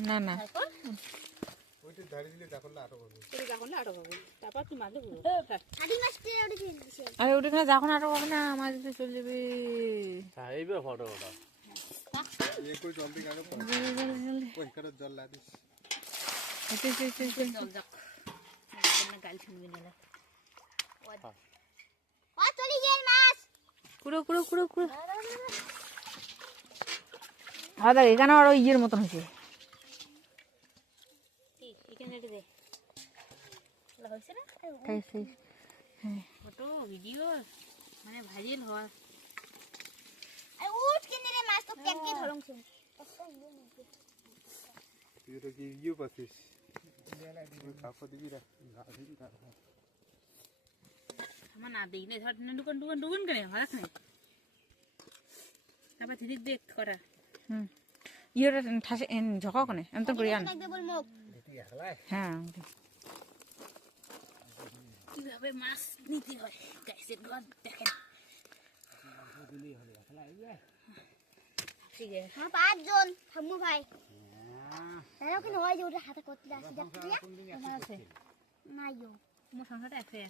না না ওইটা ধারে দিলে দেখো না আটক হবে। এটা যখন না আটক হবে তারপর তুই মাঝে ঘুরো আদি মাছটা ওটা খেয়ে দিছে আরে ওখানে যখন আটক হবে না মাছ দিতে চলে যাবে চাইবে ফটো ওটা এই কই জল দিয়ে আগে পড়ে ওই করে জল লাগিস জল যাক না গাল শুনবি না ও চলি গেল মাছ কুড়ো কুড়ো কুড়ো কুড়ো হ্যাঁ দেখ এখানে আরো ইয়ের মতন হয়েছে এখানে দে হয়েছে না ফটো ভিডিও মানে ভাইরাল হওয়া আরে উঠ কিনে রে মাছ তো ট্যাঙ্কে ধরংছে তুই তো কি ইউ পাছিস ওই কাপড় দিবি রে গা দিবি না আমার না দেই না ধর ডুগুন করে হরাক নাই তারপর ঠিক দেখ করা ইয়ের ঠাসে ঝকাও কোনে আমি তো করি আন লাগবে বল মুখ হ্যাঁ কিভাবে মাছ নিতে হয় গাইসের ঘর দেখেন ঠিক আছে হ্যাঁ পাঁচজন হামু ভাই তারা ওখানে হয় যে ওটা হাতে করতে আসি দেখতে আমার আছে নাই আমার সংসারটা একসাথে